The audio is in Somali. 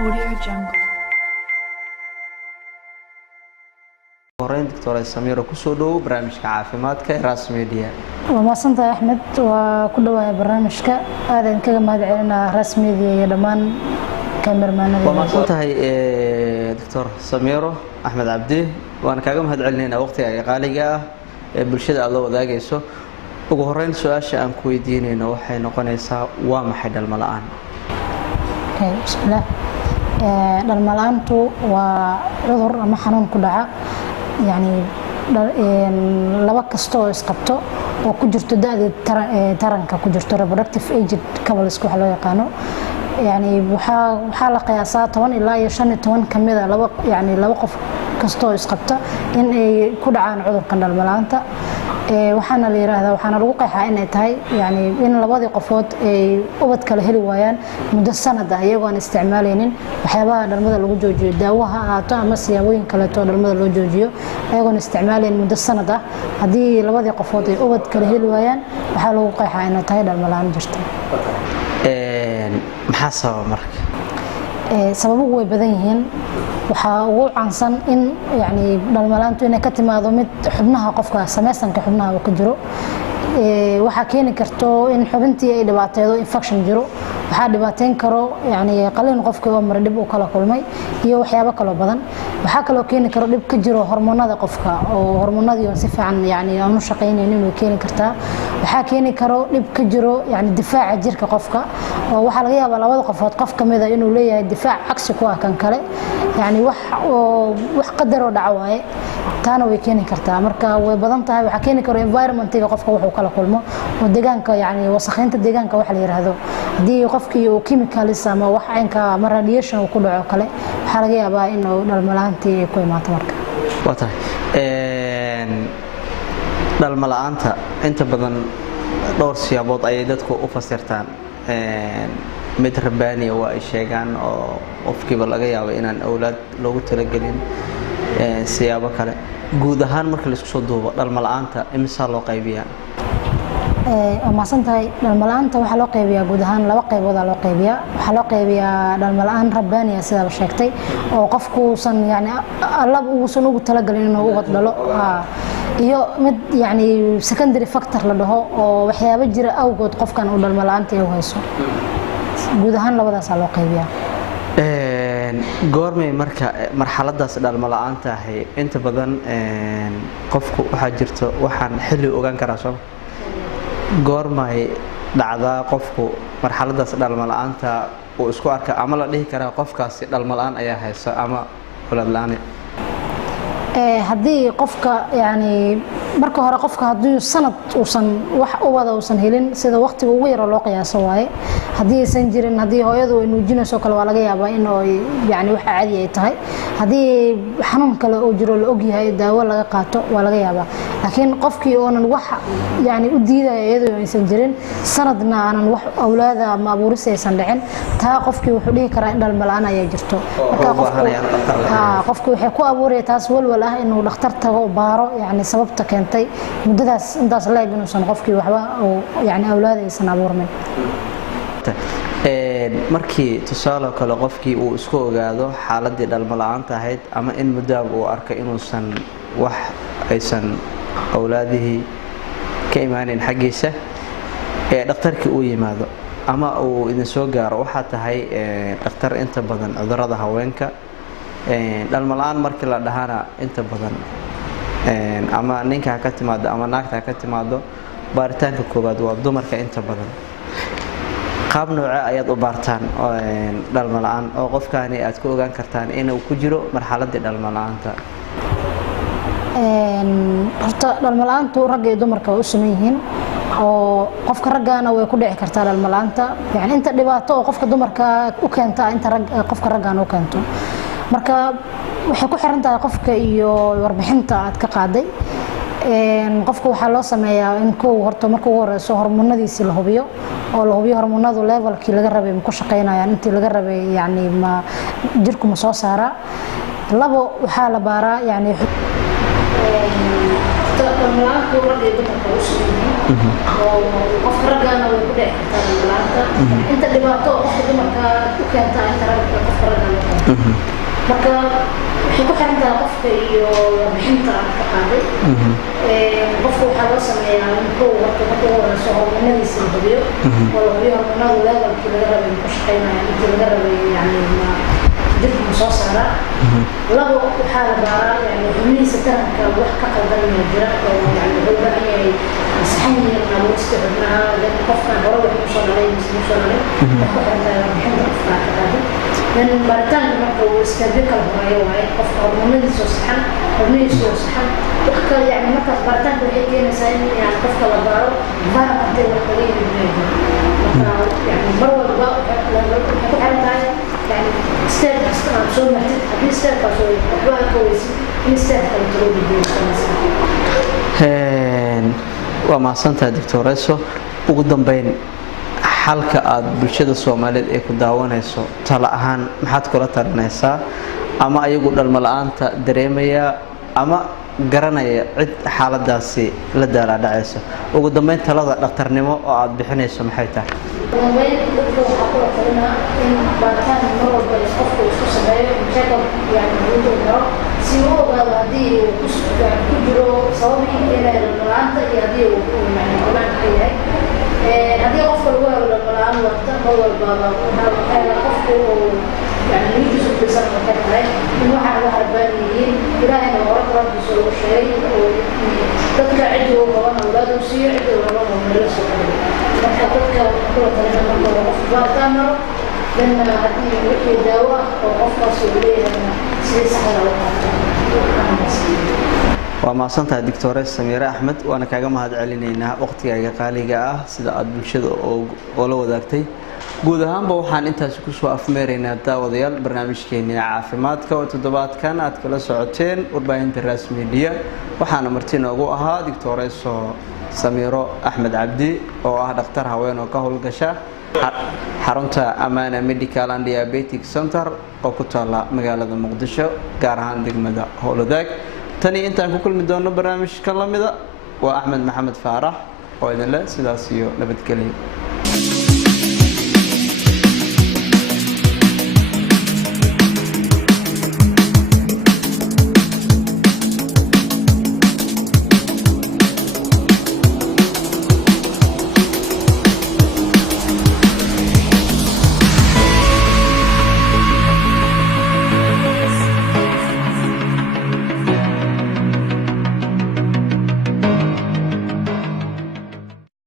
Audio Jungle. horeyn doctor Samiro ku soo dhaw barnaamijka caafimaadka ee Ras Media. وماسنتا أحمد وكله برنامجك هذا كذا ما دعينا Ras Media يدمان كاميرمان. وماسنتاhay doctor Samiro Ahmed Abdi waan kaaga mahadcelinayna waqtiga qaaliga ah ee bulshada aad la wadaagayso. ugu horeyn su'aasha aan ku weydiinayno waxay noqonaysaa waa maxay dhalmo la'aan? bismillah. dhalmo la'aantu waa cudur ama xanuun ku dhaca يعني laba kasto oo isqabto oo ku jirto daadii taranka ku jirto reproductive age couples waxa loo yaqaano يعني waxa la qiyaasaa 10 ilaa 15 kamid ah laba qof kasto oo isqabta in ay ku dhacaan cudurkan dhalmo la'aanta waxaana la yiraahdaa waxaana lagu qeexaa in ay tahay yani in labadii qofood ay ubad kala heli waayaan muddo sanad ah iyagoo aan isticmaalaynin waxyaabaha dhalmada lagu joojiyo daawaha ahaato ama siyaabooyin kale oo dhalmada loo joojiyo iyagoo aan isticmaalaynin muddo sanad ah hadii labadii qofood ay ubad kala heli waayaan waxa lagu qeexaa in ay tahay dhalmo la'aan jirto maxaa sababa marka sababuhu way badan yihiin waxa ugu caansan in yani dhalmo la'aantu inay ka timaado mid xubnaha qofka samaysanka xubnaha uu ka jiro waxa keeni karto in xubintii ay dhibaateedo infection jiro waxa dhibaateyn karo yani qalin qofka oo mar dib u kala kulmay iyo waxyaabo kale badan waxa kale oo keeni karo dib ka jiro hormoonada qofka oo hormoonadii si fiican yani aanu shaqeynaynin inuu keeni kartaa waxa keeni karo dib ka jiro yani difaaca jirka qofka oo waxa laga yaabaa labada qofood qof kamid ah inuu leeyahay difaac cagsi ku ah kan kale يعني wax qadar oo dhac waaye taana way keeni kartaa marka way badan tahay waxa keeni karo environment-ka qofka wuxuu kala kulmo oo deegaanka yani wasakheynta deegaanka waxa la yiraahdo hadii qofkii uu chemicals ama wax aynka ama radiation uu ku dhaco kale waxa laga yaabaa inuu dhalmo la'aantii ku imaato marka wata dhalmo la'aanta inta badan dhowr siyaabood ay dadku u fasirtaan mid rabbaani waa ay sheegaan oo qofkiiba laga yaabo inaan awlaad loogu talagelin siyaabo kale guud ahaan marka la isku soo duubo dhalmo la'aanta imisa loo qaybiyaa ma santahay dhalmo la'aanta waxa loo qaybiyaa guud ahaan laba qaybood loo qaybiyaa waxa loo qaybiyaa dhalmo la'aan rabbaani sida la sheegtay oo qofku san yani alla uu san ugu talagalin inuu uga dhalo iyo mid yani secondary factor la dhaho oo waxyaabo jira awgood qofkan uu dhalmo la'aanta u hayso guud ahaan labadaas loo qaybiyaa goormay marka marxaladaas dhalmo la'aanta ah inta badan qofku waxa jirto waxaan xilli ogaan karaa soo goormay dhacdaa qofku marxaladaas dhalmo la'aanta uu isku arka ama la dhihi karaa qofkaasi dhalmo la'aan ayaa haysa ama awlaad la'aan hadii qofka yani marka hore qofka hadii sanad uusan wax u wada uusan helin sida waqtiga ugu yar loo qiyaaso waaye hadii aysan jirin hadii hooyadu ay nuujinayso kale waa laga yaabaa in ay yani wax caadi ay tahay hadii xanuun kale oo jiro la og yahay daawo laga qaato waa laga yaabaa laakiin qofkii oonan wax yani u diiday iyadoo aysan jirin sanadna aanan wax awlaad ama abuuris aysan dhicin taa qofkii wuxuu dhihi karaa in dhalmo la'aan ay jirto marka qofku waxay ku abuuray taas walwal inuu dhakhtar tago baaro yani sababta keentay muddadaas intaas la eegnuusan qofkii waxba oo yani awlaad aysan abuurmin markii tusaale kale qofkii uu isku ogaado xaaladii dhalmo la'aanta ahayd ama in muddo uu arkay inuusan wax aysan awlaadihii ka imaanin xaqiisa dhakhtarkii uu yimaado ama uu idin soo gaaro waxa tahay dhakhtar inta badan cudurrada haweenka dhalmo la'aan markii la dhahana inta badan ama ninka ka timaado ama naagta ka timaado baaritaanka koobaad waa dumarka inta badan qaab nooca ayaad u baartaan dhalmo la'aan oo qofkaani aad ku ogaan kartaan inuu ku jiro marxaladii dhalmo la'aanta horta dhalmo la'aantu rag iyo dumarka way u siman yihiin oo qofka raggaana way ku dhici kartaa dhalmo la'aanta yani inta dhibaato oo qofka dumarka u keenta inta qofka raggaana u keento marka waxay ku xiran tahay qofka iyo warbixinta aad ka qaaday qofka waxa loo sameeyaa in horta markuu horeyso hormoonadiisa la hubiyo oo la hubiyo hormoonadu levelkii laga rabay ma ku shaqeynayaan intii laga rabay yani ma jirku ma soo saara labo waxa la baaraa yani dhalmalaantu rag iyo dumarka u sugan oo qofka raggaana way ku dhici kartaa dhalmalaanta inta dhibaato qofka dumarka u keenta inta ragga qofka ragga marka waxay ku xiran tahay qofka iyo warbixinta aad ka qaaday qofka waxaa loo sameeyaa intuu marka ugu horeyso hormonadiisa la hubiyo oo la hubiyo hormonada levelkii laga rabay ku shaqeynaya intii laga rabay yani jirku soo saara labo waxaa la baaraa yani xubnihiisa taranka wax ka qaldan ma jira oo yani wuxuu baahan yahay saxan yihiin awoodista xubnaha qofkan hore wax kusoo dhalay mise kusoo dhalay wax ku xiran tahay warbixinta qofka ka qaaday من بارتان مركو استبيك الهواية وعي قف هرمونات صحن هرمونات صحن وحكا يعني مركز بارتان بحيث نساين يعني قف كالبارو فارا قدر وحكالين بالنسبة يعني بروا الباء حكو حالة هاي يعني استير سوى محتد حبي استير كاسوي أحباء كويسي إن استير كالترو بالنسبة وما سنتها دكتوريسو وقدام بين halka aad bulshada Soomaaliyeed ay ku daawanayso tala ahaan maxaad kula talinaysaa ama ayagu dhalmo la'aanta dareemaya ama garanaya cid xaaladaasi la daala dhacayso ugu dambeyn talada dhakhtarnimo oo aad bixinayso maxay tahay هذه أفضل ولا الآن وقت أول بابا هذا أفضل يعني يجلس في سنة كذا إنه على هربانيين إلى أن ورد رب يسوي شيء تذكر عده وأنا أولاده وسير عده وأنا من السوق تذكر كل كلمة مرة أفضل تامر لأن هذه وحي دواء وأفضل سوريا سيد سهل waa maasantahay Dr. Samiira Axmed waana kaaga mahad celinaynaa waqtigaaga qaaliga ah sida aad bulshada oo la wadaagtay guud ahaanba waxaan intaas ku soo afmeeraynaa daawadayaal barnaamijkeena caafimaadka oo toddobaadkan aad kala socoteen warbaahinta Raas Media waxaana marti noogu ahaa Dr. Samiiro Axmed Cabdi oo ah dhakhtar haween oo ka howlgasha xarunta Amana Medical and Diabetic Center oo ku taala magaalada Muqdisho gaar ahaan degmada Howladaag tani intaan ku kulmi doono barnaamijka lamida waa Axmed Maxamed Faarax oo idin leh sidaas iyo nabadgelyo